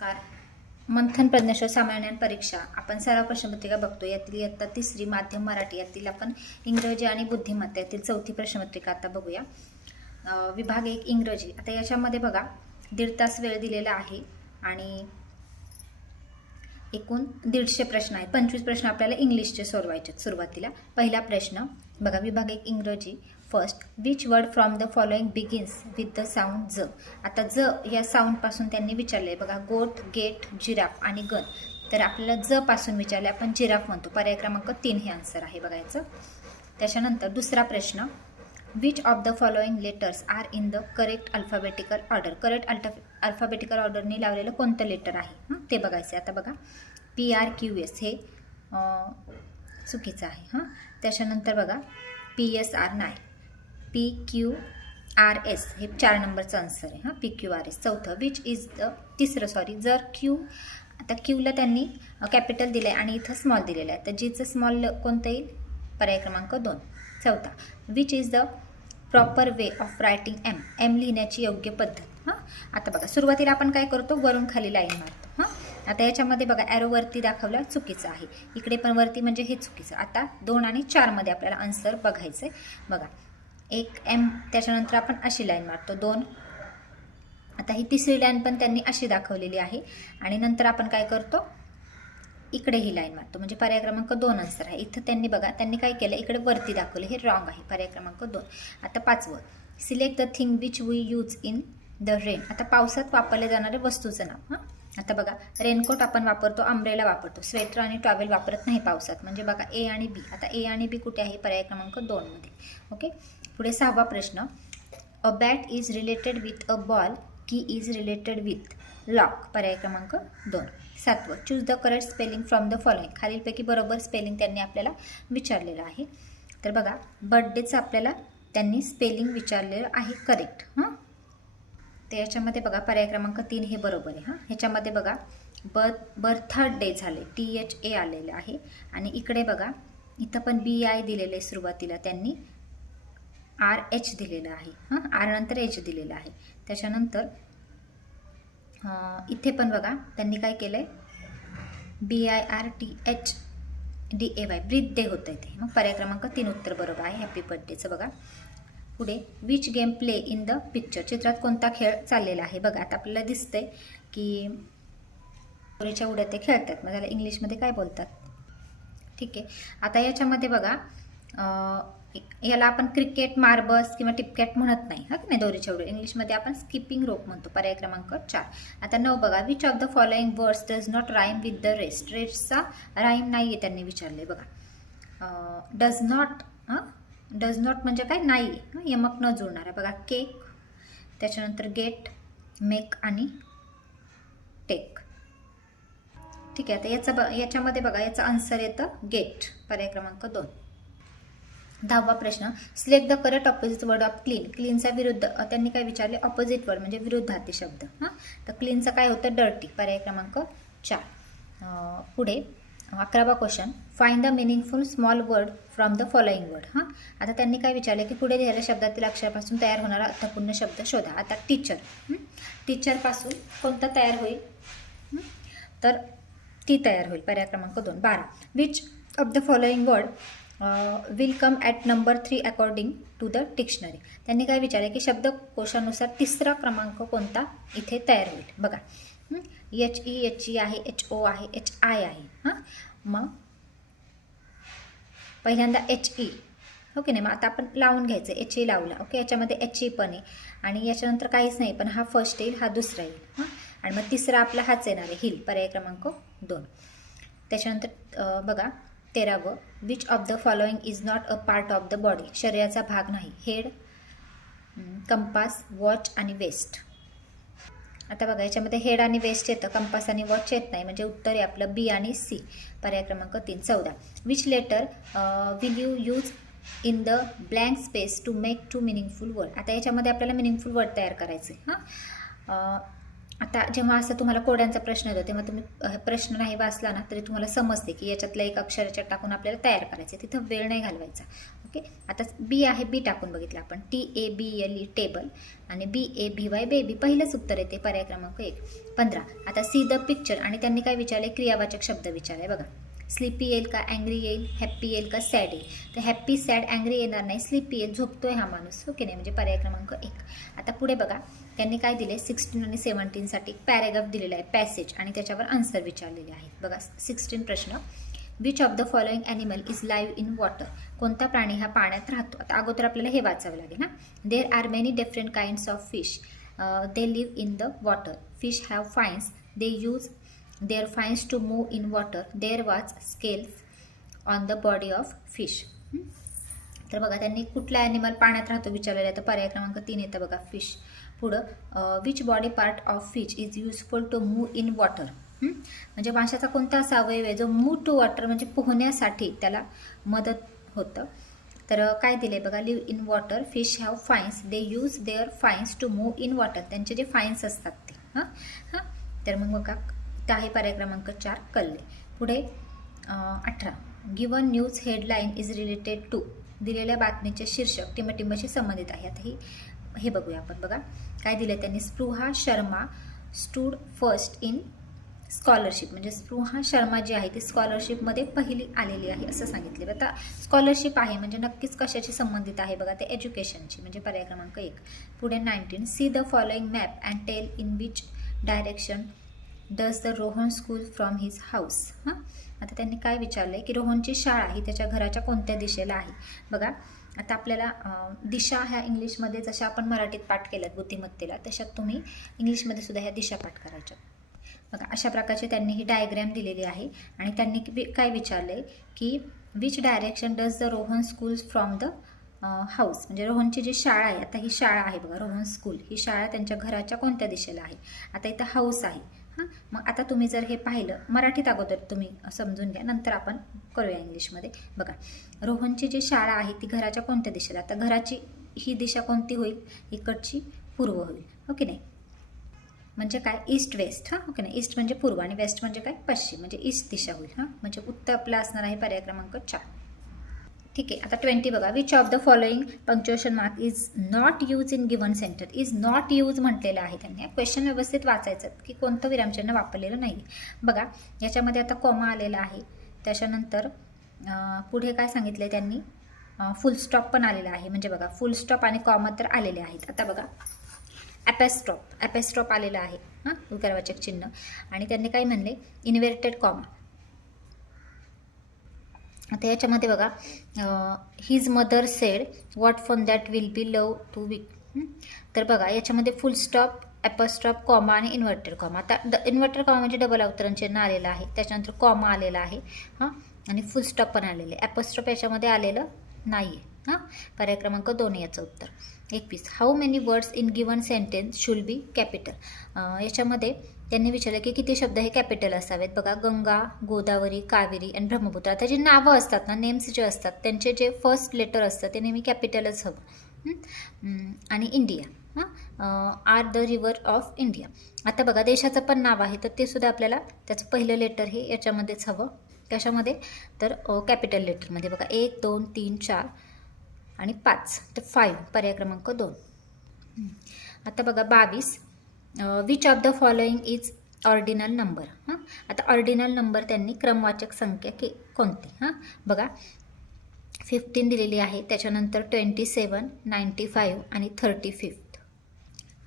नमस्कार. मंथन प्रज्ञाशोध सामान्य ज्ञान परीक्षा आपण सराव प्रश्नपत्रिका बघतो. यातील इयत्ता 3री माध्यम मराठी यातील आपण इंग्रजी आणि बुद्धिमत्ता यातील 4थी प्रश्नपत्रिका आता बघूया. विभाग 1 इंग्रजी. आता याच्यामध्ये बघा 1.5 तास वेळ दिलेला आहे आणि एकूण 150 प्रश्न आहेत. 25 प्रश्न आपल्याला इंग्लिशचे सोडवायचे. सुरुवातीला पहिला प्रश्न बघा, विभाग 1 इंग्रजी. First, which word from the following begins with the sound ज. आता ज या साऊंड पासून त्यांनी विचारले बघा, गोट, गेट, जिराफ आणि गन. तर आपल्याला ज पासून विचारले, आपण जिराफ म्हणतो. पर्याय क्रमांक 3 हे आन्सर आहे बघायचं. त्याच्यानंतर दुसरा प्रश्न, which of the following letters are in the correct alphabetical order. Correct alphabetical ऑर्डरने लावलेलं कोणतं लेटर आहे ते बघायचं. आता बघा, PRQS हे चुकीचं आहे. त्याच्यानंतर बघा PSR नाही, PQRS हे 4 नंबरचं आन्सर आहे. PQRS. चौथं, विच इज द जर क्यू, आता क्यूला त्यांनी कॅपिटल दिलं आहे आणि इथं स्मॉल दिलेलं आहे, तर जीचं स्मॉल कोणतं येईल? पर्याय क्रमांक 2. चौथा, which is the proper way of writing M लिहिण्याची योग्य पद्धत. आता बघा, सुरुवातीला आपण काय करतो, वरून खाली लाईन मारतो. आता याच्यामध्ये बघा ॲरो वरती दाखवला, चुकीचं आहे. इकडे पण वरती म्हणजे हे चुकीचं. आता 2 आणि 4 मध्ये आपल्याला आन्सर बघायचं आहे. बघा, 1 M, त्याच्यानंतर आपण अशी लाईन मारतो 2. आता ही 3री लाईन पण त्यांनी अशी दाखवलेली आहे आणि नंतर आपण काय करतो, इकडे ही लाईन मारतो, म्हणजे पर्याय क्रमांक 2 आन्सर आहे. इथं त्यांनी बघा, त्यांनी काय केलं, इकडे वरती दाखवलं, हे रॉंग आहे. पर्याय क्रमांक 2. आता 5वं, select the thing which we use in the rain. आता पावसात वापरले जाणारे वस्तूचं नाव. आता बघा, रेनकोट आपण वापरतो, अम्ब्रेला वापरतो, स्वेटर आणि टॉवेल वापरत नाही पावसात. म्हणजे बघा A आणि B. आता A आणि B कुठे आहे? पर्याय क्रमांक 2 मध्ये. ओके. पुढे 6वा प्रश्न, a bat is related with a ball, key is related with lock. पर्याय क्रमांक 2. 7वं, choose the correct spelling from the following. खालीलपैकी बरोबर स्पेलिंग त्यांनी आपल्याला विचारलेलं आहे. तर बघा, बर्थडेचं आपल्याला त्यांनी स्पेलिंग विचारलेलं आहे करेक्ट. तर याच्यामध्ये बघा पर्याय क्रमांक 3 हे बरोबर आहे. ह्याच्यामध्ये बघा बर्थडे झाले, THA आलेलं आहे आणि इकडे बघा इथं पण BI दिलेलं आहे. सुरुवातीला त्यांनी RH दिलेलं आहे. R नंतर H दिलेलं आहे. त्याच्यानंतर इथे पण बघा त्यांनी काय केलं आहे, BIRTHDAY, ब्रीथ डे होतं इथे. मग पर्याय क्रमांक 3 उत्तर बरोबर आहे. हॅपी बर्थडेचं. बघा पुढे, which game play in the picture. चित्रात कोणता खेळ चाललेला आहे? बघा, आता आपल्याला दिसतंय की दोरीच्या उड्या ते खेळतात. मग त्याला इंग्लिशमध्ये काय बोलतात? ठीक आहे. आता याच्यामध्ये बघा, याला आपण क्रिकेट, मार्बल्स किंवा टिपकॅट म्हणत नाही, की नाही, दोरीच्या उड्या. इंग्लिशमध्ये आपण स्किपिंग रोप म्हणतो. पर्याय क्रमांक 4. आता 9 बघा, which of the following words does not rhyme with the rest. रेस्टचा राईम नाही आहे त्यांनी विचारले. बघा, डज नॉट म्हणजे काय? नाही, यमक न जुळणारा. बघा, केक, त्याच्यानंतर गेट, मेक आणि टेक. ठीक आहे. आता याच्यामध्ये बघा, याचं आन्सर येतं गेट. पर्याय क्रमांक 2. 10वा प्रश्न, select the correct opposite word of clean. क्लीनचा विरुद्ध त्यांनी काय विचारले? ऑपोजिट वर्ड म्हणजे विरुद्धार्थी शब्द. तर क्लीनचं काय होतं? डर्टी. पर्याय क्रमांक 4. पुढे 11वा question, find the meaningful small word from the following word. आता त्यांनी काय विचारले की पुढे दिलेल्या शब्दातील अक्षरापासून तयार होणारा अर्थपूर्ण शब्द शोधा. आता टीचर, टीचरपासून कोणता तयार होईल? तर ती तयार होईल. पर्याय क्रमांक 2. 12, which of the following word will come at number 3 according to the dictionary. त्यांनी काय विचारले की शब्दकोशानुसार 3रा क्रमांक कोणता इथे तयार होईल? बघा, HE आहे, HO आहे, HI आहे. मग पहिल्यांदा HE. ओके नाही, मग आता आपण लावून घ्यायचं. HE लावला. ओके, याच्यामध्ये HE पण आहे आणि याच्यानंतर काहीच नाही, पण हा फर्स्ट येईल, हा दुसरा येईल. आणि मग 3रा आपला हाच येणार आहे, हिल. पर्याय क्रमांक 2. त्याच्यानंतर बघा 13वं, which of the following is not a part of the body. शरीराचा भाग नाही. हेड, कंपास, वॉच आणि वेस्ट. आता बघा, याच्यामध्ये हेड आणि वेस्ट येतं, कंपास आणि वॉच येत नाही, म्हणजे उत्तर आहे आपलं B आणि C. पर्याय क्रमांक 3. 14, which letter will you use in the blank space to make 2 meaningful word. आता याच्यामध्ये आपल्याला मिनिंगफुल वर्ड तयार करायचे. आता जेव्हा असं तुम्हाला कोड्यांचा प्रश्न येतो तेव्हा तुम्ही प्रश्न नाही वाचला ना तरी तुम्हाला समजते की याच्यातलं एक अक्षर याच्यात टाकून आपल्याला तयार करायचं. तिथं वेळ नाही घालवायचा. ओके. आता बी आहे, बी टाकून बघितलं आपण, TABLE टेबल आणि BABY बेबी. पहिलंच उत्तर येते पर्याय क्रमांक 1. 15. आता सी द पिक्चर आणि त्यांनी काय विचारले, क्रियावाचक शब्द विचारले बघा. स्लीपी येईल का, अँग्री येईल, हॅप्पी येईल का, सॅड येईल. तर हॅप्पी सॅड अँग्री येणार नाही, स्लीपी येईल, झोपतोय हा माणूस, ओके नाही, म्हणजे पर्याय क्रमांक 1. आता पुढे बघा त्यांनी काय दिले, 16 आणि 17साठी पॅरेग्राफ दिलेला आहे, पॅसेज, आणि त्याच्यावर आन्सर विचारलेले आहेत बघा. 16 प्रश्न, which of the following animal is live in water. कोणता प्राणी हा पाण्यात राहतो. आता अगोदर आपल्याला हे वाचावं लागेल ना. There are many different kinds of fish, they live in the water. Fish have fins, they use their fins to move in water. There was scales on the body of fish. तर बघा त्यांनी कुठला animal पाण्यात राहतो विचारलेला आहे. तर पर्याय क्रमांक 3 येतं बघा, फिश. पुढं which body part of fish is useful to move in water. म्हणजे माशाचा कोणता असा अवयव आहे जो मूव्ह टू वॉटर म्हणजे पोहण्यासाठी त्याला मदत होतं. तर काय दिले बघा, live in water, fish have fins, they use their fins to move in water. त्यांचे जे फाइन्स असतात ते. तर मग बघा ते आहे पर्याय क्रमांक 4 कळले. पुढे 18. Given news headline is related to. दिलेल्या बातमीचे शीर्षक टिंबटिंबशी संबंधित आहे. आता हे बघूया आपण बघा काय दिले त्यांनी. Spruha Sharma stood first in scholarship. म्हणजे स्पृहा शर्मा जी आहे ती स्कॉलरशिपमध्ये पहिली आलेली आहे असं सांगितले. आता स्कॉलरशिप आहे म्हणजे नक्कीच कशाशी संबंधित आहे बघा, ते एज्युकेशनची, म्हणजे पर्याय क्रमांक 1. पुढे 19. See the following map and tell in which direction does the Rohan school from his house. आता त्यांनी काय विचारलं आहे की रोहनची शाळा ही त्याच्या घराच्या कोणत्या दिशेला आहे. बघा आता आपल्याला दिशा ह्या इंग्लिशमध्ये जशा आपण मराठीत पाठ केल्यात बुद्धिमत्तेला, तशात तुम्ही इंग्लिशमध्ये सुद्धा ह्या दिशा पाठ करायच्या. बघा अशा प्रकारचे त्यांनी ही डायग्रॅम दिलेली आहे. आणि त्यांनी काय विचारलं आहे की which direction does the Rohan schools from the house. म्हणजे रोहनची जी शाळा आहे, आता ही शाळा आहे बघा रोहन स्कूल, ही शाळा त्यांच्या घराच्या कोणत्या दिशेला आहे. आता इथं हाऊस आहे. मग आता तुम्ही जर हे पाहिलं मराठीत अगोदर तुम्ही समजून घ्या, नंतर आपण करूया इंग्लिशमध्ये. बघा रोहनची जी शाळा आहे ती घराच्या कोणत्या दिशेला. आता घराची ही दिशा कोणती होईल, इकडची पूर्व होईल, ओके नाही. म्हणजे काय, ईस्ट वेस्ट. ओके नाही, ईस्ट म्हणजे पूर्व आणि वेस्ट म्हणजे काय, पश्चिम, म्हणजे ईस्ट दिशा होईल. म्हणजे उत्तर आपला असणार आहे पर्याय क्रमांक 4. ठीक आहे. आता 20 बघा. Which of the following punctuation mark is not use in given centre. Is not use म्हटलेलं आहे त्यांनी. क्वेश्चन व्यवस्थित वाचायचं की कोणतं विरामचिन्ह वापरलेलं नाही. बघा याच्यामध्ये आता कॉमा आलेला आहे, त्याच्यानंतर पुढे काय सांगितलं आहे त्यांनी, फुल स्टॉप पण आलेला आहे. म्हणजे बघा फुल स्टॉप आणि कॉमा तर आलेले आहेत. आता बघा ॲपेस्ट्रॉप आलेला आहे, उकारवाचक चिन्ह. आणि त्यांनी काय म्हणले, इन्व्हर्टेड कॉमा. आता याच्यामध्ये बघा his mother said what fun that will be love to week. तर बघा याच्यामध्ये फुल स्टॉप, ॲपस्ट्रॉप, कॉमा आणि इन्व्हर्टेड कॉमा. आता इन्व्हर्टेड कॉमा म्हणजे डबल अवतरण चिन्ह आलेलं आहे, त्याच्यानंतर कॉमा आलेला आहे आणि फुल स्टॉप पण आलेले. ॲपस्ट्रॉप याच्यामध्ये आलेलं नाही आहे. पर्याय क्रमांक 2 याचं उत्तर. 21. How many words in given sentence should be capital. याच्यामध्ये त्यांनी विचारलं की किती शब्द हे कॅपिटल असावेत. बघा गंगा, गोदावरी, कावेरी आणि ब्रह्मपुत्र. आता जी नावं असतात ना, नेम्स जे असतात त्यांचे जे फर्स्ट लेटर असतं ते नेहमी कॅपिटलच हवं. आणि India, are the river of India. आता बघा देशाचं पण नाव आहे तर ते सुद्धा आपल्याला त्याचं पहिलं लेटर हे याच्यामध्येच हवं. कशामध्ये, तर कॅपिटल लेटरमध्ये. बघा 1, 2, 3, 4 आणि 5, तर 5 पर्याय क्रमांक 2. आता बघा 22. Which of the following is ordinal number. आता ऑर्डिनल नंबर त्यांनी क्रमवाचक संख्या कोणती. बघा 15 दिलेली आहे, त्याच्यानंतर 27, 95 आणि 35.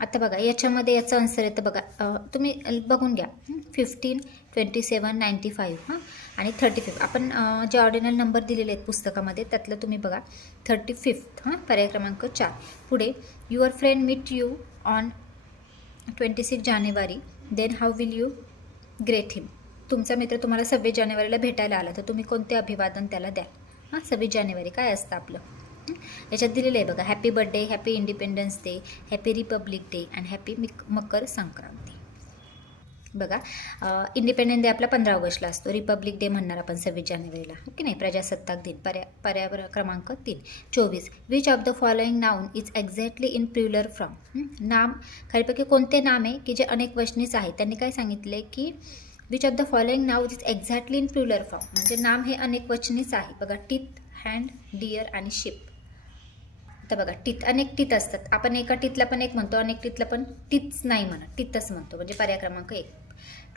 आता बघा याच्यामध्ये याचं आन्सर येतं बघा, तुम्ही बघून घ्या. 15, 27, 95 आणि 35. आपण जे ऑर्डिनल नंबर दिलेले आहेत पुस्तकामध्ये त्यातलं तुम्ही बघा 35 पर्याय क्रमांक 4. पुढे your friend meet you on 26 जानेवारी, then how will you greet him. तुमचा मित्र तुम्हाला 26 जानेवारीला भेटायला आला तर तुम्ही कोणते अभिवादन त्याला द्याल. 26 जानेवारी काय असतं आपलं, याच्यात दिलेलं आहे बघा. Happy birthday, happy independence day, happy republic day and happy Makar Sankranti. बघा इंडिपेंडन्स डे आपला 15 ऑगस्टला असतो, रिपब्लिक डे म्हणणार आपण 26 जानेवारीला, ओके नाही. प्रजासत्ताक दिन पर्याय क्रमांक 3. 24. Which of the following noun is exactly in plural from. नाम खालीपैकी कोणते नाम आहे की जे अनेक वचनीच आहे. त्यांनी काय सांगितले की which of the following noun is exactly in plural form. म्हणजे नाम हे अनेक वचनीच आहे. बघा टीथ, हँड, डिअर आणि शिप. आता बघा टीथ, अनेक टीथ असतात. आपण एका टीथला पण एक म्हणतो, अनेक टीथला पण टीथच नाही म्हणत, टीथच म्हणतो. म्हणजे पर्याय क्रमांक 1.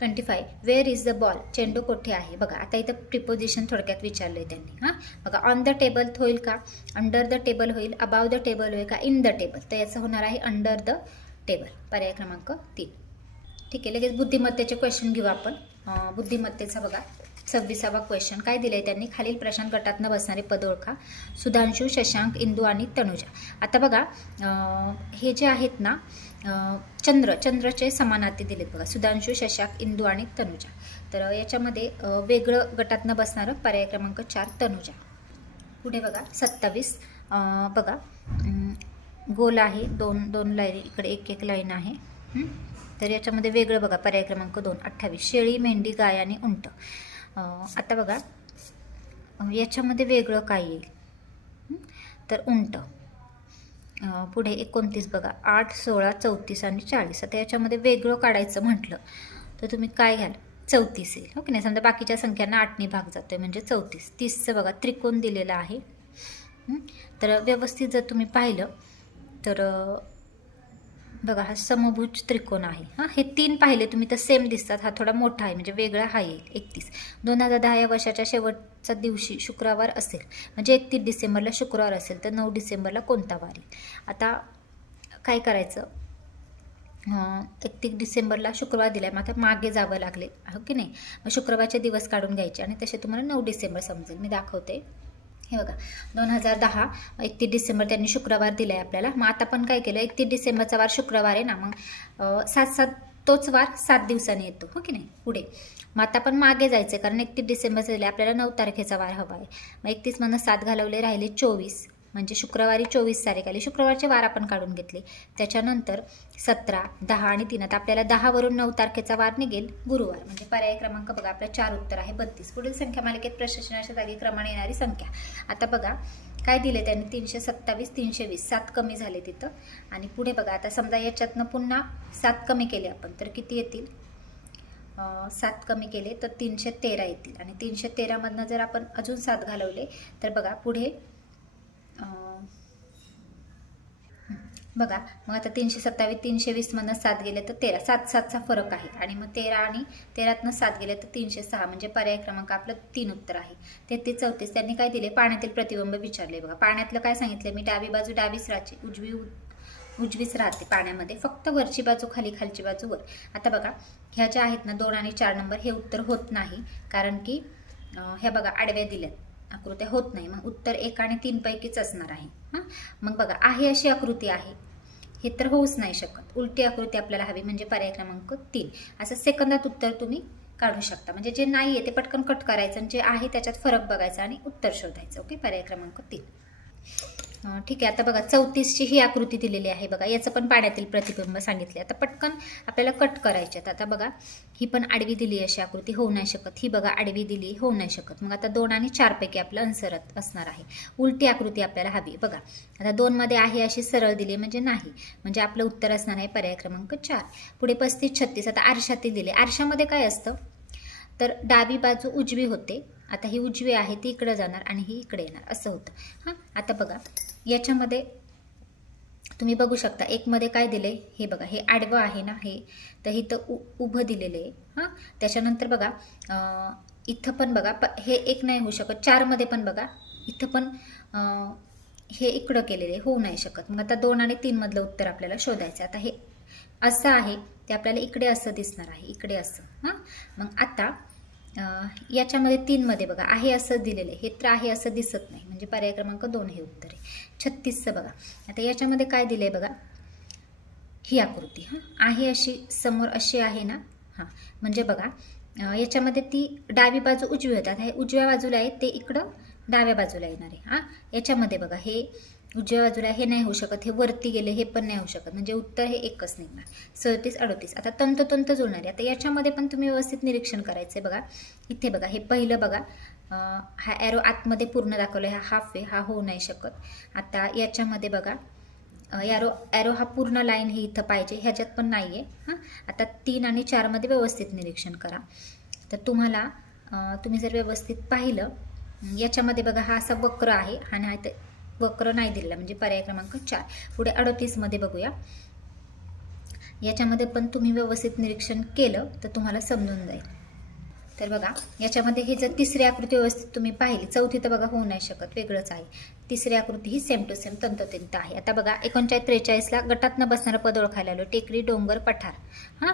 25. वेअर इज द बॉल, चेंडू कोठे आहे. बघा आता इथं प्रिपोजिशन थोडक्यात विचारलं आहे त्यांनी. हां बघा, ऑन द टेबल होईल का, अंडर द टेबल होईल, अबाव द टेबल होईल का, इन द टेबल. तर याचं होणार आहे अंडर द टेबल, पर्याय क्रमांक 3. ठीक आहे, लगेच बुद्धिमत्तेचे क्वेश्चन घेऊ आपण. बुद्धिमत्तेचा बघा 26वा क्वेश्चन काय दिलं आहे त्यांनी. खालील प्रश्न गटातनं बसणारे पद ओळखा. सुधांशू, शशांक, इंदू आणि तनुजा. आता बघा हे जे आहेत ना चंद्रचे समानार्थी दिलेत बघा. सुधांशू, शशांक, इंदू आणि तनुजा. तर याच्यामध्ये वेगळं गटातनं बसणारं पर्याय क्रमांक 4 तनुजा. पुढे बघा 27. बघा गोल आहे, दोन लाईन, इकडे एक लाईन आहे. तर याच्यामध्ये वेगळं बघा पर्याय क्रमांक 2. 28. शेळी, मेंढी, गाय आणि उंट. आता बघा याच्यामध्ये वेगळं काय येईल, तर उंट. पुढे 29 बघा. 8, 16, 34 आणि 40. आता याच्यामध्ये वेगळं काढायचं म्हटलं तर तुम्ही काय घ्याल, 34 येईल. हो की नाही. समजा बाकीच्या संख्यांना 8ने भाग जातोय म्हणजे 34. 30चं बघा त्रिकोण दिलेलं आहे. तर व्यवस्थित जर तुम्ही पाहिलं तर बघा हा समभुज त्रिकोण आहे. हां हे 3 पाहिले तुम्ही तर सेम दिसतात. हा थोडा मोठा आहे म्हणजे वेगळा हा येईल. 31. 2010 या वर्षाच्या शेवटच्या दिवशी शुक्रवार असेल म्हणजे 31 डिसेंबरला शुक्रवार असेल तर 9 डिसेंबरला कोणता वार येईल. आता काय करायचं, 31 डिसेंबरला शुक्रवार दिला आहे, मग आता मागे जावं लागले हो की नाही. मग शुक्रवारचे दिवस काढून घ्यायचे आणि तसे तुम्हाला 9 डिसेंबर समजेल. मी दाखवते. हे बघा 2010 31 डिसेंबर त्यांनी शुक्रवार दिला आहे आपल्याला. मग आता पण काय केलं, 31 डिसेंबरचा वार शुक्रवार आहे ना, मग 7 तोच वार 7 दिवसांनी येतो हो की नाही. पुढे मग आता पण मागे जायचं कारण 31 डिसेंबरचं दिलं आपल्याला 9 तारखेचा वार हवा आहे. मग 31 मधून 7 घालवले, राहिले 24 म्हणजे शुक्रवारी 24 तारीख आली. शुक्रवारचे वार आपण काढून घेतले. त्याच्यानंतर 17, 10 आणि 3. आता आपल्याला 10 वरून 9 तारखेचा वार निघेल गुरुवार. म्हणजे पर्याय क्रमांक बघा आपल्या 4 उत्तर आहे 32. पुढील संख्या मालिकेत प्रश्नाच्या जागी क्रमाने येणारी संख्या. आता बघा काय दिले त्यांनी, 327, 320. 7 कमी झाले तिथं. आणि पुढे बघा आता समजा याच्यातनं पुन्हा 7 कमी केले आपण तर किती येतील, 7 कमी केले तर 313 येतील. आणि 313 मधनं जर आपण अजून 7 घालवले तर बघा पुढे बघा मग आता 327, 320 मधनं 7 गेले तर 13. 7चा फरक आहे. आणि मग 13 आणि 13तनं 7 गेले तर 306. म्हणजे पर्याय क्रमांक आपलं 3 उत्तर आहे. 33, 34. त्यांनी काय दिले, पाण्यातील प्रतिबिंब विचारले बघा. पाण्यातलं काय सांगितलं मी, डावी बाजू डावीच राहते, उजवीच राहते पाण्यामध्ये, फक्त वरची बाजू खाली, खालची बाजू वर. आता बघा ह्या ज्या आहेत ना 2 आणि 4 नंबर हे उत्तर होत नाही कारण की ह्या बघा आडव्या दिल्यात, आकृत्या होत नाही. मग उत्तर 1 आणि 3 पैकीच असणार आहे. हां मग बघा आहे अशी आकृती आहे, हे तर होऊच नाही शकत. उलटी आकृती आपल्याला हवी म्हणजे पर्याय क्रमांक 3. असं सेकंदात उत्तर तुम्ही काढू शकता. म्हणजे जे नाही आहे ते पटकन कट करायचं आणि जे आहे त्याच्यात फरक बघायचा आणि उत्तर शोधायचं. ओके, पर्याय क्रमांक 3. ठीक आहे. आता बघा 34ची ही आकृती दिलेली आहे बघा. याचं पण पाण्यातील प्रतिबिंब सांगितले. आता पटकन आपल्याला कट करायचे. आता बघा ही पण आडवी दिली अशी आकृती, होऊ नाही शकत. ही बघा आडवी दिली, होऊ नाही शकत. मग आता 2 आणि 4 पैकी आपलं आन्सर असणार आहे. उलटी आकृती आपल्याला हवी बघा. आता 2 मध्ये आहे अशी सरळ दिली म्हणजे नाही, म्हणजे आपलं उत्तर असणार आहे पर्याय क्रमांक 4. पुढे 35, 36. आता आरशातील दिले. आरशामध्ये काय असतं तर डावी बाजू उजवी होते. आता ही उजवी आहे ती इकडे जाणार आणि ही इकडे येणार असं होतं. हां आता बघा याच्यामध्ये तुम्ही बघू शकता, एक मध्ये काय दिले हे बघा, हे आडवं आहे ना हे, तर इथं उभं दिलेलं आहे. हां त्याच्यानंतर बघा इथं पण बघा हे एक नाही होऊ शकत. 4 मध्ये पण बघा इथं पण हे इकडं केलेले होऊ नाही शकत. मग आता 2 आणि 3 मधलं उत्तर आपल्याला शोधायचं. आता हे असं आहे ते आपल्याला इकडे असं दिसणार आहे, इकडे असं. हां मग आता याच्यामध्ये 3 मध्ये बघा आहे असं दिलेलं आहे, हे तर आहे असं दिसत नाही म्हणजे पर्याय क्रमांक 2 हे उत्तर आहे. 36चं बघा. आता याच्यामध्ये काय दिलंय बघा, ही आकृती हां आहे अशी समोर अशी आहे ना. हां म्हणजे बघा याच्यामध्ये ती डावी बाजू उजवी होतात, हे उजव्या बाजूला आहे ते इकडं डाव्या बाजूला येणार आहे. हां याच्यामध्ये बघा हे उजव्या बाजूला हे नाही होऊ शकत, हे वरती गेले हे पण नाही होऊ शकत, म्हणजे उत्तर हे एकच निघणार. 37, 38. आता तंतोतंत जुळणारे. आता याच्यामध्ये पण तुम्ही व्यवस्थित निरीक्षण करायचं आहे बघा. इथे बघा हे पहिलं बघा, हा ॲरो आतमध्ये पूर्ण दाखवला, हा हाफ आहे, हा होऊ नाही शकत. आता याच्यामध्ये बघा ॲरो हा पूर्ण लाईन ही इथं पाहिजे, ह्याच्यात पण नाही आहे. हां आता 3 आणि 4 मध्ये व्यवस्थित निरीक्षण करा. तर तुम्हाला तुम्ही जर व्यवस्थित पाहिलं याच्यामध्ये बघा हा असा वक्र आहे आणि हा वक्र नाही दिलेला म्हणजे पर्याय क्रमांक 4. पुढे 38 मध्ये बघूया. याच्यामध्ये पण तुम्ही व्यवस्थित निरीक्षण केलं तर तुम्हाला समजून जाईल. तर बघा याच्यामध्ये हे जर तिसरी आकृती व्यवस्थित तुम्ही पाहिली, चौथी तर बघा होऊ नाही शकत, वेगळंच आहे. तिसरी आकृती ही सेम टू सेम तंतोतंत आहे. आता बघा 39-43ला गटात न बसणारं पद ओळखायला आलो. टेकडी, डोंगर, पठार. हां,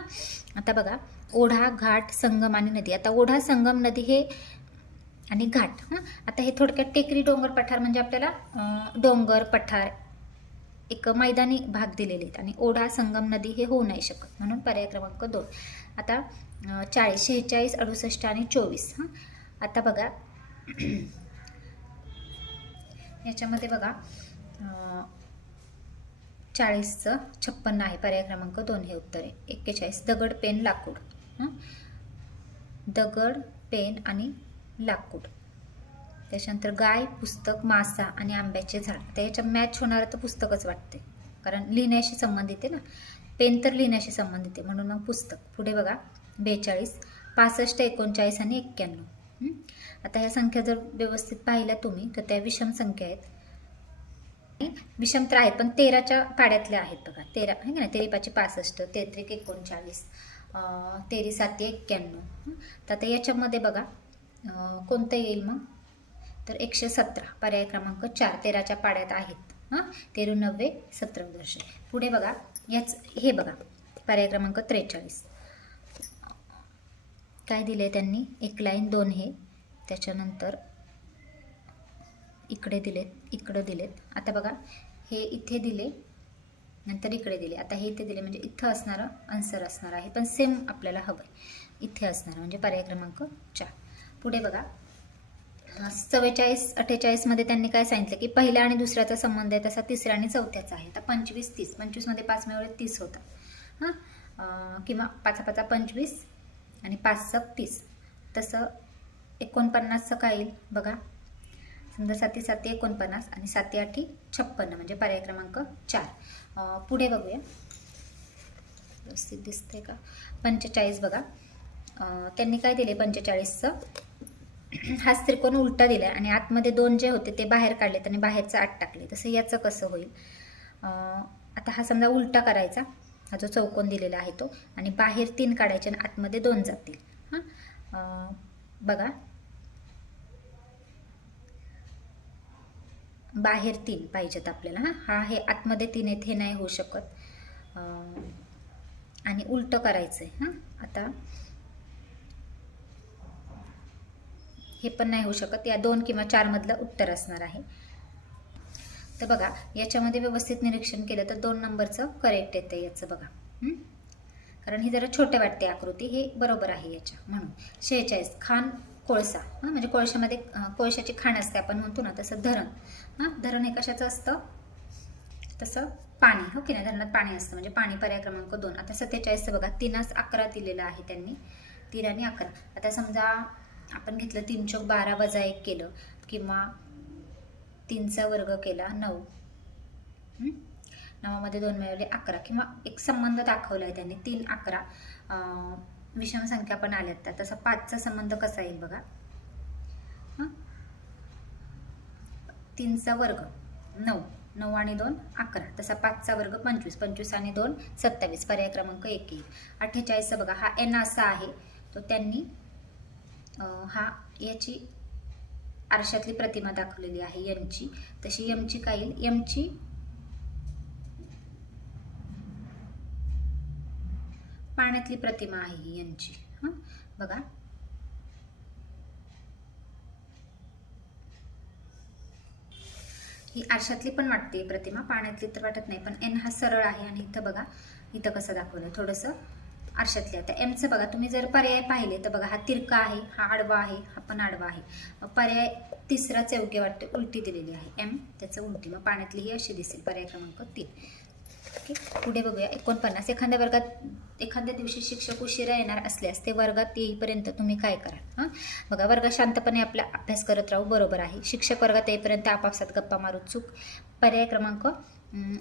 आता बघा ओढा, घाट, संगम आणि नदी. आता ओढा, संगम, नदी हे आणि घाट. हां, आता हे थोडक्यात टेकडी, डोंगर, पठार म्हणजे आपल्याला डोंगर, पठार एक मैदानी भाग दिलेले आहेत आणि ओढा, संगम, नदी हे होऊ नाही शकत, म्हणून पर्याय क्रमांक 2. आता 40, 46, 68 आणि 24. हां, आता बघा याच्यामध्ये बघा 40चं 56 आहे, पर्याय क्रमांक 2 हे उत्तर आहे. 41 दगड, पेन, लाकूड. हां, दगड, पेन आणि लाकूड. त्याच्यानंतर गाय, पुस्तक, मासा आणि आंब्याचे झाड. आता याच्या मॅच होणारं तर पुस्तकच वाटते, कारण लिहिण्याशी संबंधित आहे ना. पेन तर लिहिण्याशी संबंधित आहे म्हणून मग पुस्तक. पुढे बघा 42, 65, 39 आणि 91. आता ह्या संख्या जर व्यवस्थित पाहिल्या तुम्ही तर त्या विषम संख्या आहेत. विषम तर आहेत पण 13च्या पाड्यातल्या आहेत बघा. 13 आहे ना, 13×5 65, 33 39, 33 91. तर आता याच्यामध्ये बघा कोणतं येईल मग, तर 117 पर्याय क्रमांक 4 13च्या पाड्यात आहेत. हां, 13 90 17 वर्ष. पुढे बघा याच हे बघा पर्याय क्रमांक 43 काय दिले त्यांनी, 1 लाईन 2 हे, त्याच्यानंतर इकडे दिलेत, इकडं दिलेत. आता बघा हे इथे दिले, नंतर इकडे दिले. आता हे इथे दिले म्हणजे इथं असणारं आन्सर असणार आहे, पण सेम आपल्याला हवं आहे इथे असणार म्हणजे पर्याय क्रमांक 4. पुढे बघा 44 48 मध्ये त्यांनी काय सांगितलं की पहिल्या आणि दुसऱ्याचा संबंध आहे तसा तिसऱ्या आणि चौथ्याचा आहे. आता 25 30, 25 मध्ये 5 मिळवले 30 होता. हां, किंवा 5 5 25 आणि 5 30. तसं 49चं काय येईल बघा, समजा 7 7 49 आणि 7 8 56 म्हणजे पर्याय क्रमांक 4. पुढे बघूया व्यवस्थित दिसते का. 45 बघा त्यांनी काय दिले 45चं, हाच त्रिकोण उलटा दिला आणि आतमध्ये 2 जे होते ते बाहेर काढलेत आणि बाहेरचं 8 टाकले. तसं याचं कसं होईल. आता हा समजा उलटा करायचा, हा जो चौकोन दिलेला आहे तो, आणि बाहेर 3 काढायचे आणि आतमध्ये 2 जातील. हां, बघा बाहेर 3 पाहिजेत आपल्याला. हा हे आतमध्ये 3 आहेत, हे नाही होऊ शकत आणि उलटं करायचं आहे. हां, आता हे पण नाही होऊ शकत, या 2 किंवा 4 मधलं उत्तर असणार आहे. तर बघा याच्यामध्ये व्यवस्थित निरीक्षण केलं तर 2 नंबरचं करेक्ट येतं याचं बघा. कारण ही जरा छोटे वाटते आकृती, हे बरोबर आहे याच्या म्हणून. 46 खान, कोळसा. म्हणजे कोळशामध्ये कोळशाची खाण असते आपण म्हणतो ना, तसं धरण. धरण हे कशाचं असतं, तसं पाणी, हो की नाही, धरणात पाणी असतं म्हणजे पाणी, पर्याय क्रमांक 2. आता 47 बघा 3 11 दिलेलं आहे त्यांनी, 3 आणि 11. आता समजा आपण घेतलं 3 चौक 12 वजा 1 केलं किंवा 3चा वर्ग केला 9, 9 मध्ये 2 मिळवले 11, किंवा एक संबंध दाखवला आहे त्यांनी 3 11 विषम संख्या पण आल्यात. तसा 5चा संबंध कसा येईल बघा. 3चा वर्ग 9, 9 आणि 2 11, तसा 5चा वर्ग 25, 25 आणि 2 27, पर्याय क्रमांक 1 येईल. 48 बघा हा n असा आहे, तो त्यांनी हा याची आरशातली प्रतिमा दाखवलेली आहे यमची, तशी यमची काय येईल, यमची पाण्यातली प्रतिमा आहे ही यमची. बघा ही आरशातली पण वाटते प्रतिमा, पाण्यातली तर वाटत नाही, पण एन हा सरळ आहे आणि इथं बघा इथं कसं दाखवलं थोडंसं आरशातली. आता एमचं बघा तुम्ही जर पर्याय पाहिले तर बघा हा तिरका आहे, हा आडवा आहे, हा पण आडवा आहे. पर्याय तिसराच योग्य वाटते, उलटी दिलेली आहे एम, त्याचं उलटी, मग पाण्यातली ही अशी दिसेल, पर्याय क्रमांक 3. ओके, पुढे बघूया 49. एखाद्या वर्गात एखाद्या दिवशी शिक्षक उशिरा येणार असल्यास ते वर्गात येईपर्यंत तुम्ही काय कराल. बघा वर्गात शांतपणे आपला अभ्यास करत राहू, बरोबर आहे. शिक्षक वर्गात येईपर्यंत आपापसात गप्पा मारू, चूक. पर्याय क्रमांक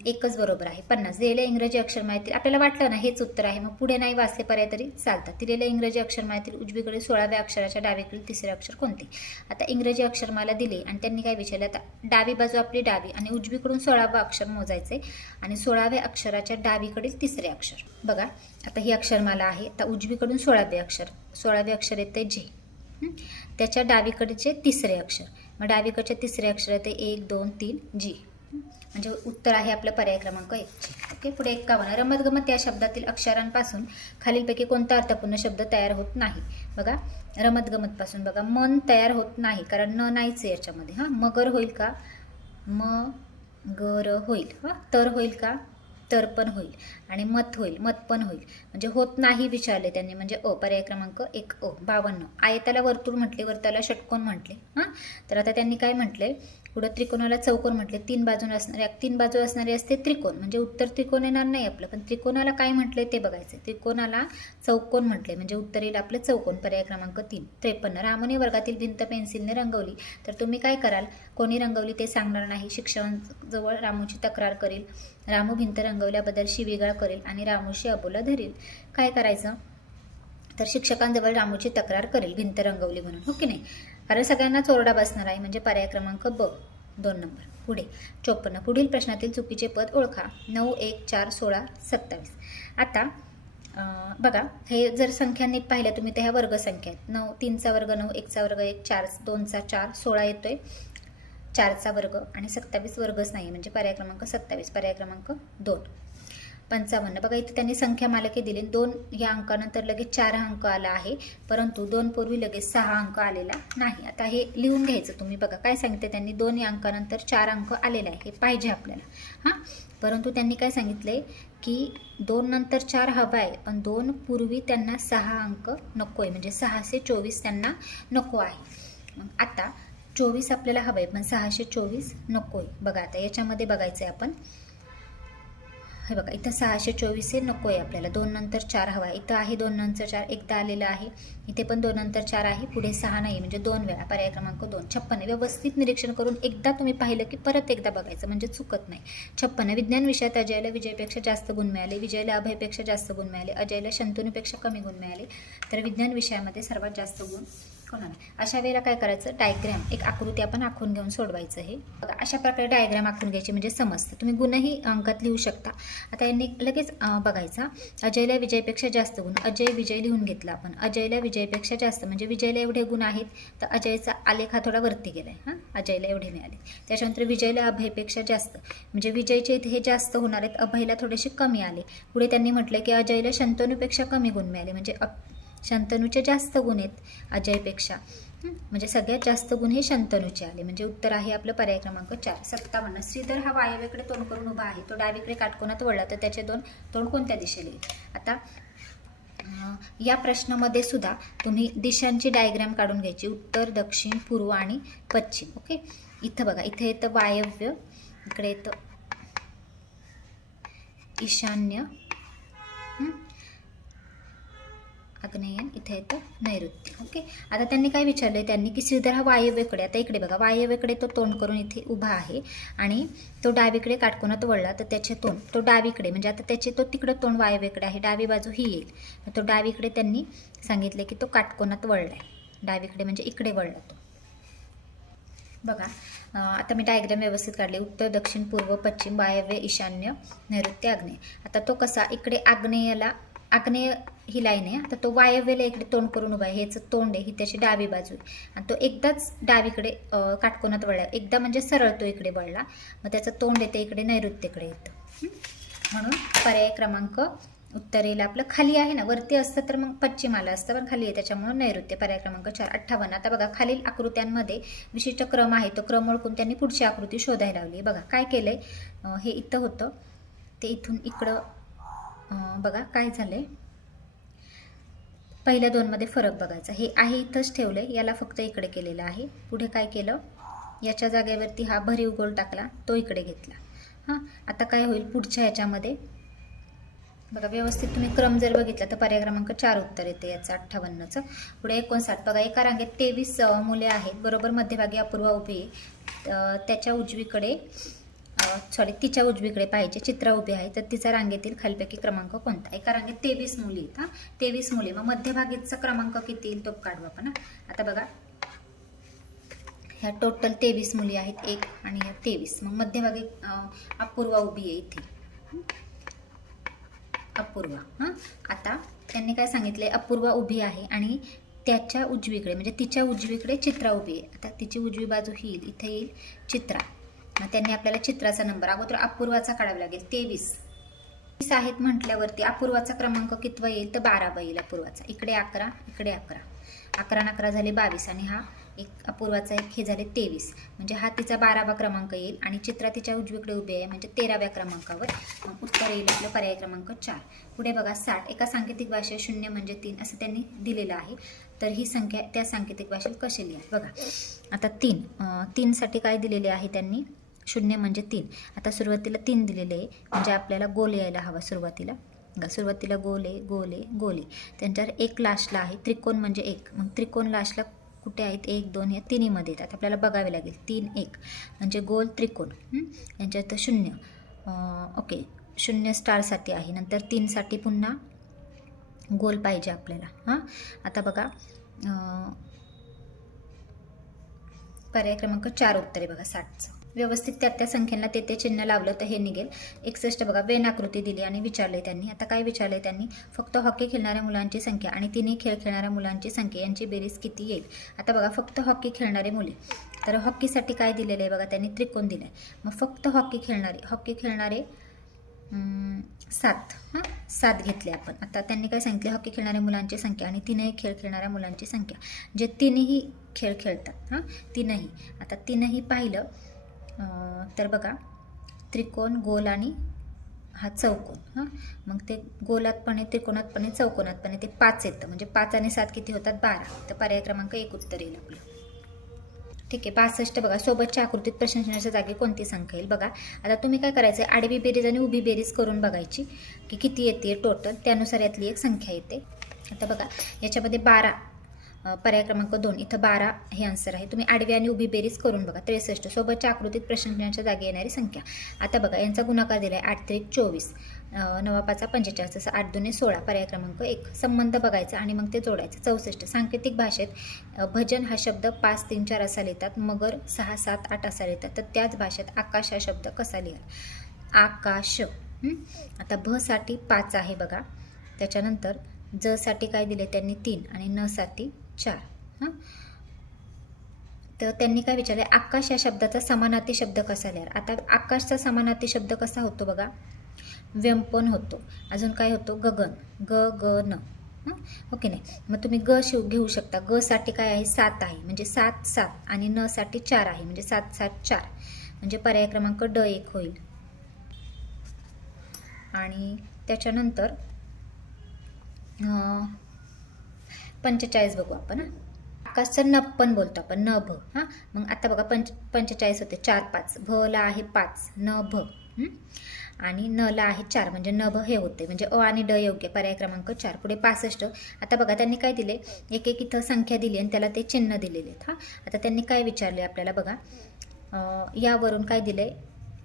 एकच बरोबर आहे 50. दिलेल्या इंग्रजी अक्षरमाळेतील आपल्याला वाटलं ना हेच उत्तर आहे, मग पुढे नाही वाचले पर्याय तरी चालतात. दिलेल्या इंग्रजी अक्षरमाळेतील उजवीकडे 16व्या अक्षराच्या डावीकडील तिसरे अक्षर कोणते? आता इंग्रजी अक्षरमाला दिली आणि त्यांनी काय विचारलं, आता डावी बाजू आपली डावी आणि उजवीकडून 16वं अक्षर मोजायचे आणि 16व्या अक्षराच्या डावीकडील तिसरे अक्षर. बघा आता ही अक्षरमाला आहे, आता उजवीकडून 16वे अक्षर येते जे, त्याच्या डावीकडचे तिसरे अक्षर, मग डावीकडचे तिसरे अक्षर येते 1 2 3 जी, म्हणजे उत्तर आहे आपलं पर्याय क्रमांक 1. ओके, पुढे 51. रमतगमत या शब्दातील अक्षरांपासून खालीलपैकी कोणता अर्थपूर्ण शब्द तयार होत नाही? बघा रमतगमत पासून बघा मन तयार होत नाही, कारण न नाहीच याच्यामध्ये. मगर होईल का? मगर होईल. तर होईल का? तर पण होईल. आणि मत होईल, मत पण होईल. म्हणजे होत नाही विचारले त्यांनी, म्हणजे पर्याय क्रमांक 1 52. आयताला वर्तुळ म्हटले, वर्ताला षटकोन म्हटले. तर आता त्यांनी काय म्हटले, पुढे त्रिकोणाला चौकोन म्हटले. 3 बाजू असणारे असते त्रिकोण, म्हणजे उत्तर त्रिकोण येणार नाही आपलं, पण त्रिकोणाला काय म्हटले ते बघायचं. त्रिकोणाला चौकोन म्हटले, म्हणजे उत्तर येईल आपलं चौकोन, पर्याय क्रमांक 3. 53. रामूने वर्गातील भिंत पेन्सिलने रंगवली, तर तुम्ही काय कराल? कोणी रंगवली ते सांगणार नाही, शिक्षकांजवळ रामूची तक्रार करील, रामू भिंत रंगवल्याबद्दल शिवीगाळ करेल आणि रामूशी अबोला धरेल. काय करायचं? तर शिक्षकांजवळ रामूची तक्रार करेल भिंत रंगवली म्हणून, हो की नाही? कारण सगळ्यांना चोरडा बसणार आहे, म्हणजे पर्याय क्रमांक 2 नंबर. पुढे 54. पुढील प्रश्नातील चुकीचे पद ओळखा. 9 1 4 16 27. आता बघा हे जर संख्यांनी पाहिलं तुम्ही तर ह्या वर्ग संख्या आहेत. 9 3चा वर्ग 9, 1चा वर्ग 1, 4 2चा 4, 16 येतोय 4चा वर्ग आणि 27 वर्गच नाही, म्हणजे पर्याय क्रमांक 27, पर्याय क्रमांक 2. 55. बघा इथे त्यांनी संख्या मालके दिली, 2 या अंकानंतर लगेच 4 अंक आला आहे, परंतु 2 पूर्वी लगेच 6 अंक आलेला नाही. आता हे लिहून घ्यायचं तुम्ही. बघा काय सांगितले त्यांनी, 2 या अंकानंतर 4 अंक आलेला आहे, हे पाहिजे आपल्याला. परंतु त्यांनी काय सांगितले की 2 नंतर 4 हवा आहे, पण 2 पूर्वी त्यांना 6 अंक नको आहे, म्हणजे 624 त्यांना नको आहे. मग आता 24 आपल्याला हवं आहे, पण 624 नको आहे. बघा आता याच्यामध्ये बघायचं आहे आपण, हे बघा इथं 624 हे नको आहे आपल्याला, 2 नंतर 4 हवा आहे. इथं आहे 2 नंतर 4 एकदा आलेलं आहे, इथे पण 2 नंतर 4 आहे, पुढे 6 नाही, म्हणजे 2 वेळा, पर्याय क्रमांक 2. 56. व्यवस्थित निरीक्षण करून एकदा तुम्ही पाहिलं की परत एकदा बघायचं, म्हणजे चुकत नाही. 56. विज्ञान विषयात अजयला विजयपेक्षा जास्त गुण मिळाले, विजयला अभयपेक्षा जास्त गुण मिळाले, अजयला शंतनूपेक्षा कमी गुण मिळाले, तर विज्ञान विषयामध्ये सर्वात जास्त गुण कोणाला? अशा वेळेला काय करायचं, डायग्रॅम एक आकृती आपण आखून घेऊन सोडवायचं. हे बघा अशा प्रकारे डायग्रॅम आखून घ्यायची, म्हणजे समजतं. तुम्ही गुणही अंकात लिहू शकता. आता यांनी लगेच बघायचा, अजयला विजयपेक्षा जास्त गुण, अजय विजय लिहून घेतला आपण. अजयला विजयपेक्षा जास्त म्हणजे विजयला एवढे गुण आहेत, तर अजयचा आलेख हा थोडा वरती गेलाय. अजयला एवढे मिळाले. त्याच्यानंतर विजयला अभयपेक्षा जास्त, म्हणजे विजयचे इथे हे जास्त होणार आहेत, अभयला थोडेसे कमी आले. पुढे त्यांनी म्हटलं की अजयला शंतनूपेक्षा कमी गुण मिळाले, म्हणजे शंतनूचे जास्त गुण आहेत अजयपेक्षा, म्हणजे सगळ्यात जास्त गुण हे शंतनूचे आले, म्हणजे उत्तर आहे आपलं पर्याय क्रमांक 4. 57. श्रीधर हा वायव्येकडे तोंड करून उभा आहे, तो डावीकडे काटकोनात वळला, तर त्याचे तोंड कोणत्या दिशेला येईल? आता या प्रश्नामध्ये सुद्धा तुम्ही दिशांची डायग्राम काढून घ्यायची, उत्तर दक्षिण पूर्व आणि पश्चिम. ओके, इथं बघा इथे येतं वायव्य, इकडे येतं ईशान्य, आग्नेयन, इथे येतं नैऋत्य. ओके, आता त्यांनी काय विचारले, त्यांनी की श्रीधर हा वायव्येकडे, आता इकडे बघा वायव्येकडे तो तोंड करून इथे उभा आहे आणि तो डावीकडे काटकोनात वळला, तर त्याचे तोंड तो डावीकडे, म्हणजे आता त्याचे तो तिकडं तोंड वायव्येकडे आहे, डावी बाजू ही येईल, तो डावीकडे त्यांनी सांगितले की तो काटकोनात वळला आहे, डावीकडे म्हणजे इकडे वळला तो. बघा आता मी डायग्राम व्यवस्थित काढले, उत्तर दक्षिण पूर्व पश्चिम वायव्य ईशान्य नैऋत्य आग्नेय. आता तो कसा, इकडे आग्नेय ही लाईन आहे, आता तो वायव्येला इकडे तोंड करून उभा आहे, ह्याचं तोंड आहे, ही त्याची डावी बाजू आहे आणि तो एकदाच डावीकडे काटकोनात वळला, एकदा म्हणजे सरळ तो इकडे वळला, मग त्याचं तोंड येते इकडे नैऋत्यकडे येतं. म्हणून पर्याय क्रमांक उत्तर येईल आपलं, खाली आहे ना, वरती असतं तर मग पश्चिम आलं असतं, पण खाली आहे त्याच्यामुळे नैऋत्य, पर्याय क्रमांक 4. 58. आता बघा खालील आकृत्यांमध्ये विशिष्ट क्रम आहे, तो क्रम ओळखून त्यांनी पुढची आकृती शोधायला लावली. बघा काय केलंय, हे इथं होतं ते इथून इकडं, बघा काय झालंय, पहिल्या 2 मध्ये फरक बघायचा. हे आहे इथंच ठेवलंय, याला फक्त इकडे केलेलं आहे. पुढे काय केलं, याच्या जागेवरती हा भरीव गोल टाकला, तो इकडे घेतला. आता काय होईल पुढच्या ह्याच्यामध्ये, बघा व्यवस्थित तुम्ही क्रम जर बघितला तर पर्याय क्रमांक 4 उत्तर येते याचं 58चं. पुढे 59. बघा एका रांगेत 23 मुले आहेत, बरोबर मध्यभागी अपूर्वा उभी आहे, त्याच्या उजवीकडे तिच्या उजवीकडे पाहिजे, चित्रा उभी आहे, तर तिचा रांगेतील खालीलपैकी क्रमांक कोणता? एका रांगेत 23 मुली आहेत. 23 मुली, मग मध्यभागीचा क्रमांक किती येईल तो काढू आपण. आता बघा, ह्या टोटल 23 मुली आहेत, एक आणि ह्या 23, मग मध्यभागी अपूर्वा उभी आहे इथे. अपूर्वा. आता त्यांनी काय सांगितलंय, अपूर्वा उभी आहे आणि त्याच्या उजवीकडे म्हणजे तिच्या उजवीकडे चित्रा उभी आहे. आता तिची उजवी बाजू ही येईल, इथे येईल चित्रा. मग त्यांनी आपल्याला चित्राचा नंबर अगोदर अपूर्वाचा काढावा लागेल. 23 आहेत म्हटल्यावरती अपूर्वाचा क्रमांक कितवा येईल तर 12वा येईल अपूर्वाचा. इकडे 11, इकडे 11, 11 11 झाले 22 आणि हा एक अपूर्वाचा एक हे झाले 23, म्हणजे हा तिचा 12वा क्रमांक येईल आणि चित्रा तिच्या उजवीकडे उभी आहे म्हणजे 13व्या क्रमांकावर. मग उत्तर येईल आपलं पर्याय क्रमांक 4. पुढे बघा 60. एका सांकेतिक भाषेत 0 म्हणजे 3 असं त्यांनी दिलेलं आहे. तर ही संख्या त्या सांकेतिक भाषेत कशी लिहा बघा. आता 3 साठी काय दिलेले आहे त्यांनी, 0 म्हणजे 3. आता सुरुवातीला 3 दिलेले आहे म्हणजे आपल्याला गोल यायला हवा सुरुवातीला. गोले गोले गोले, त्यांच्यावर एक लास्टला आहे. त्रिकोण म्हणजे 1, मग त्रिकोण लास्टला कुठे आहेत, 1 2 या तिन्हीमध्ये येतात. आपल्याला बघावे लागेल. 3 1 म्हणजे गोल त्रिकोण. यांच्यात 0, ओके 0 स्टारसाठी आहे. नंतर 3 साठी पुन्हा गोल पाहिजे आपल्याला. आता बघा पर्याय क्रमांक 4 उत्तर आहे बघा 60चं. व्यवस्थित त्या संख्येला ते चिन्ह लावलं तर हे निघेल. 61 बघा, वेन आकृती दिली आणि विचारले त्यांनी. आता काय विचारले त्यांनी, फक्त हॉकी खेळणाऱ्या मुलांची संख्या आणि तिन्ही खेळ खेळणाऱ्या मुलांची संख्या यांची बेरीज किती येईल. आता बघा फक्त हॉकी खेळणारे मुले, तर हॉकीसाठी काय दिलेलं आहे बघा, त्यांनी त्रिकोण दिलं आहे. मग फक्त हॉकी खेळणारे 7 घेतले आपण. आता त्यांनी काय सांगितले, हॉकी खेळणाऱ्या मुलांची संख्या आणि तीनही खेळ खेळणाऱ्या मुलांची संख्या, जे तीनही खेळ खेळतात. तीनही. आता तीनही पाहिलं तर बघा, त्रिकोण, गोल आणि हा चौकोन. मग ते गोलातपणे, त्रिकोणातपणे, चौकोनातपणे ते 5 येतं, म्हणजे 5 आणि 7 किती होतात 12. तर पर्याय क्रमांक 1 उत्तर येईल आपलं. ठीक आहे. 62 बघा, सोबतच्या आकृतीत प्रश्नचिन्हाच्या जागी कोणती संख्या येईल बघा. आता तुम्ही काय करायचं, आडवी बेरीज आणि उभी बेरीज करून बघायची की किती येते टोटल, त्यानुसार यातली एक संख्या येते. आता बघा याच्यामध्ये 12, पर्याय क्रमांक 2, इथं 12 हे आन्सर आहे. तुम्ही आडवी आणि उभी बेरीज करून बघा. 63 सोबतच्या आकृतीत प्रश्नचिन्हाच्या जागी येणारी संख्या. आता बघा यांचा गुणाकार दिला आहे, 8 3 24, 9 5 45, तसं 8 2 16, पर्याय क्रमांक 1. संबंध बघायचा आणि मग ते जोडायचं. 64 सांकेतिक भाषेत भजन हा शब्द 5 3 4 असा लिहितात, मगर 6 7 8 असा लिहितात. तर त्याच भाषेत आकाश हा शब्द कसा लिहाल, आकाश. आता भ साठी 5 आहे बघा. त्याच्यानंतर ज साठी काय दिले त्यांनी 3 आणि न साठी 4. तर त्यांनी काय विचारले, आकाश या शब्दाचा समानार्थी शब्द कसा लिहाल. आता आकाशचा समानार्थी शब्द कसा होतो बघा, व्यंपन होतो. अजून काय होतो, गगन, ग ग न. ओके नाही, मग तुम्ही ग घेऊ शकता. ग साठी काय आहे 7 आहे म्हणजे 7 7 आणि न साठी 4 आहे म्हणजे 7 7 4, म्हणजे पर्याय क्रमांक ड 1 होईल. आणि त्याच्यानंतर 45 बघू आपण. आकाशचं नभ पण बोलतो आपण, नभ. मग आता बघा 45 होते, 4 5, भ ला आहे 5, न भ, आणि न ला आहे 4 म्हणजे नभ हे होते, म्हणजे अ आणि ड योग्य, पर्याय क्रमांक 4. पुढे 65. आता बघा त्यांनी काय दिले, एक एक इथं संख्या दिली आणि त्याला ते चिन्ह दिलेले आहेत. आता त्यांनी काय विचारले आपल्याला बघा, यावरून काय दिले,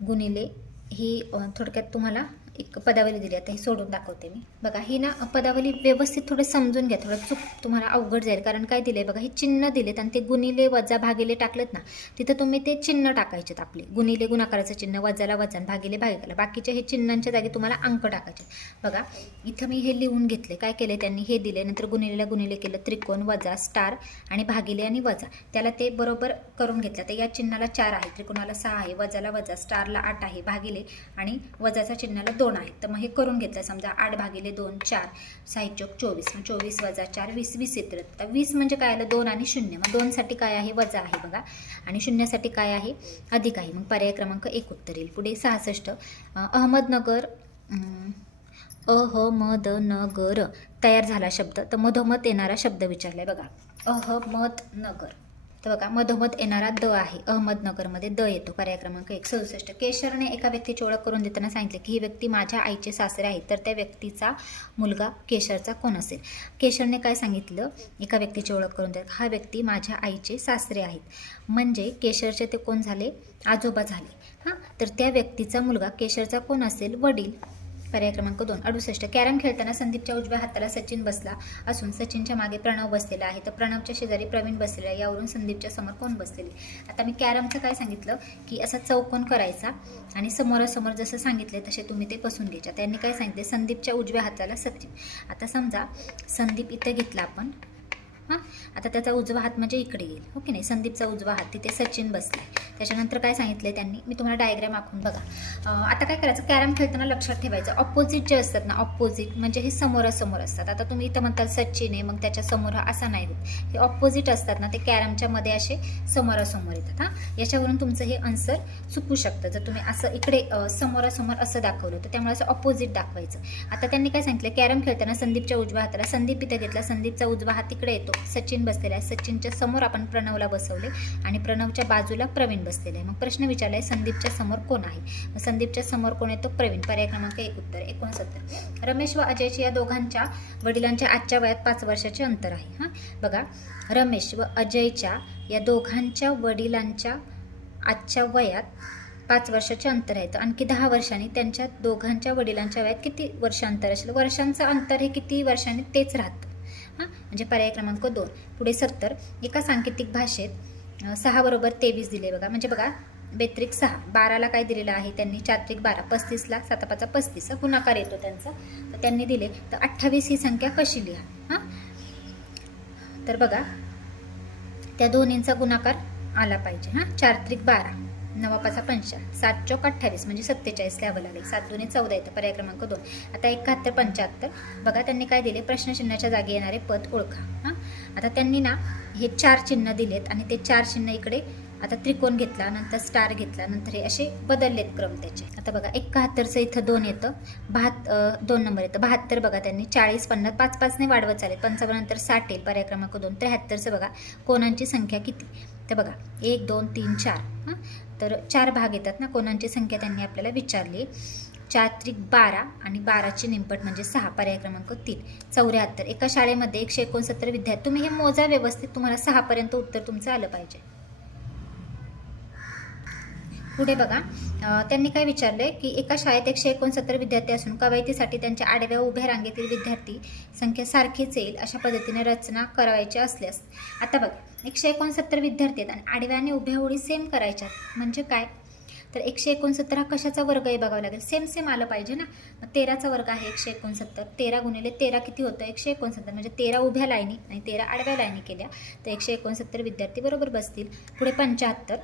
गुणिले ही थोडक्यात तुम्हाला एक पदावली दिली. आता हे सोडून दाखवते मी. बघा ही ना पदावली व्यवस्थित थोडं समजून घ्या, थोडं चूक तुम्हाला अवघड जाईल. कारण काय दिले बघा, हे चिन्ह दिलेत आणि ते गुणिले वजा भागिले टाकलेत ना, तिथं तुम्ही ते चिन्ह टाकायचेत आपले. गुणिले गुणाकाराचं चिन्ह, वजाला वजन, भागिले भागिले. बाकीच्या हे चिन्हांच्या जागी तुम्हाला अंक टाकायचे. बघा इथं मी हे लिहून घेतले. काय केले त्यांनी, हे दिले, नंतर गुणिलेला गुणिले केलं, त्रिकोण, वजा, स्टार आणि भागिले आणि वजा, त्याला ते बरोबर करून घेतलं. तर या चिन्हाला 4 आहे, त्रिकोणाला 6 आहे, वजाला वजा, स्टारला 8 आहे, भागिले आणि वजाच्या चिन्हाला 2 आहेत. तर मग हे करून घेतलं. समजा 8 भागिले 2 4, 6 चौक 24, मग 24 वजा 4 20 20 येतं. आता 20 म्हणजे काय आलं, 2 आणि 0. मग 2 साठी काय आहे, वजा आहे बघा, आणि 0 साठी काय आहे, अधिक आहे. मग पर्याय क्रमांक 1 उत्तर येईल. पुढे 66. अहमदनगर, अहमदनगर तयार झाला शब्द, तर मधोमध येणारा शब्द विचारलाय बघा, अहमदनगर. तर बघा मधोमध येणारा द आहे, अहमदनगरमध्ये द येतो. पर्याय क्रमांक 1. 67. केशरने एका व्यक्तीची ओळख करून देताना सांगितले की ही व्यक्ती माझ्या आईचे सासरे आहे, तर त्या व्यक्तीचा मुलगा केशरचा कोण असेल? केशरने काय सांगितलं, एका व्यक्तीची ओळख करून देत, हा व्यक्ती माझ्या आईचे सासरे आहेत, म्हणजे केशरचे ते कोण झाले? आजोबा झाले. हां, तर त्या व्यक्तीचा मुलगा केशरचा कोण असेल? वडील. पर्याय क्रमांक 2. 68. कॅरम खेळताना संदीपच्या उजव्या हाताला सचिन बसला असून सचिनच्या मागे प्रणव बसलेला आहे, तर प्रणवच्या शेजारी प्रवीण बसलेला आहे, यावरून संदीपच्या समोर कोण बसलेले? आता मी कॅरमचं काय सांगितलं की असा चौकोन करायचा आणि समोरासमोर जसं सांगितले तसे तुम्ही ते बसून घ्यायच्या. त्यांनी काय सांगितले, संदीपच्या उजव्या हाताला सचिन. आता समजा संदीप इथे घेतला आपण, हां, आता त्याचा उजवा हात म्हणजे इकडे येईल, हो की नाही? संदीपचा उजवा हात, तिथे सचिन बसले. त्याच्यानंतर काय सांगितले त्यांनी, मी तुम्हाला डायग्राम आखून बघा. आता काय करायचं, कॅरम खेळताना लक्षात ठेवायचं, ऑपोजिट जे असतात ना, ऑपोजिट म्हणजे हे समोरासमोर असतात. आता तुम्ही इथं म्हणताल सचिन आहे, मग त्याच्या समोर हा असा नाही होत, हे ऑपोजिट असतात ना, ते कॅरमच्या मध्ये असे समोरासमोर येतात. हां, याच्यावरून तुमचं हे आन्सर चुकू शकतं. जर तुम्ही असं इकडे समोरासमोर असं दाखवलं तर त्यामुळे असं ऑपोजिट दाखवायचं. आता त्यांनी काय सांगितलं, कॅरम खेळताना संदीपच्या उजव्या हाताला, संदीप इथं घेतला, संदीपचा उजवा हात तिकडे येतो, सचिन बसलेला आहे, सचिनच्या समोर आपण प्रणवला बसवले आणि प्रणवच्या बाजूला प्रवीण बसलेला आहे. मग प्रश्न विचारलाय संदीपच्या समोर कोण आहे? मग संदीपच्या समोर कोण येतो? प्रवीण. पर्याय क्रमांक 1 उत्तर. 69. रमेश व अजयची या दोघांच्या वडिलांच्या आजच्या वयात 5 वर्षाचे अंतर आहे. हां, बघा, रमेश व अजयच्या या दोघांच्या वडिलांच्या आजच्या वयात 5 वर्षाचे अंतर आहे, तर आणखी 10 वर्षांनी त्यांच्या दोघांच्या वडिलांच्या वयात किती वर्ष अंतर असेल? वर्षांचं अंतर हे किती वर्षांनी तेच राहतं. हां, म्हणजे पर्याय क्रमांक 2. पुढे 70. एका सांकेतिक भाषेत 6 बरोबर 23 दिले बघा, म्हणजे बघा बेत्रिक 6, 12ला काय दिलेलं आहे त्यांनी? चात्रिक 12, 35ला 7 35 गुणाकार येतो त्यांचा, तर त्यांनी दिले. तर 28 ही संख्या कशी लिहा? हां, तर बघा त्या दोन्हींचा गुणाकार आला पाहिजे. हां, 4 12, 9 5 50, 7 चौक 28 म्हणजे 47 लिहावं लागेल. 7 2 14 येतं. पर्याय क्रमांक 2. आता 71 75 बघा, त्यांनी काय दिले, प्रश्नचिन्हाच्या जागी येणारे पद ओळखा. हां, आता त्यांनी ना हे 4 चिन्ह दिलेत आणि ते 4 चिन्ह इकडे आता त्रिकोण घेतला, नंतर स्टार घेतला, नंतर हे असे बदललेत क्रम त्याचे. आता बघा 71चं इथं 2 येतं, 2 नंबर येतं. 72 बघा त्यांनी 40 50 5 5ने वाढवत चालेल. 55 नंतर 60 येईल. पर्याय क्रमांक 2. 73चं बघा, कोणांची संख्या किती? तर बघा 1 2 3 4. हां, तर 4 भाग येतात ना, कोणांची संख्या त्यांनी आपल्याला विचारली. 4 12 आणि 12ची निमपट म्हणजे 6. पर्याय क्रमांक 3. 74. एका शाळेमध्ये 169 विद्यार्थी, तुम्ही हे मोजा व्यवस्थित, तुम्हाला 6 पर्यंत उत्तर तुमचं आलं पाहिजे. पुढे बघा, त्यांनी काय विचारलंय की एका शाळेत 169 विद्यार्थी असून कवायतीसाठी त्यांच्या आडव्या उभ्या रांगेतील विद्यार्थी संख्या सारखीच येईल अशा पद्धतीने रचना करायची असल्यास, आता बघा 169 विद्यार्थी आहेत आणि आडव्या आणि उभ्या ओळी सेम करायच्या, म्हणजे काय? तर 169 हा कशाचा वर्ग आहे बघावं लागेल, सेम सेम आलं पाहिजे ना. मग 13चा वर्ग आहे 169, 13 गुणिले 13 किती होतं? 169, म्हणजे 13 उभ्या लाईनी आणि 13 आडव्या लाईनी केल्या तर 169 विद्यार्थी बरोबर बसतील. पुढे 75.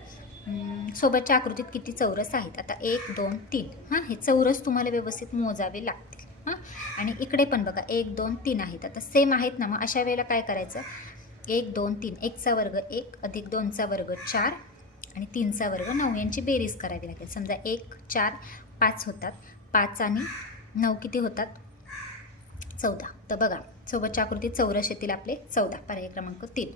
सोबतच्या आकृतीत किती चौरस आहेत? आता 1 2 3. हां, हे चौरस तुम्हाला व्यवस्थित मोजावे लागतील. हां, आणि इकडे पण बघा 1 2 3 आहेत, आता सेम आहेत ना. मग अशा वेळेला काय करायचं, 1 2 3, 1चा वर्ग 1 अधिक 2चा वर्ग 4 आणि 3चा वर्ग 9, यांची बेरीज करावी लागेल. समजा 1 4 5 होतात, 5 आणि 9 किती होतात? 14. तर बघा सोबतच्या आकृतीत चौरस येतील आपले 14. पर्याय क्रमांक 3.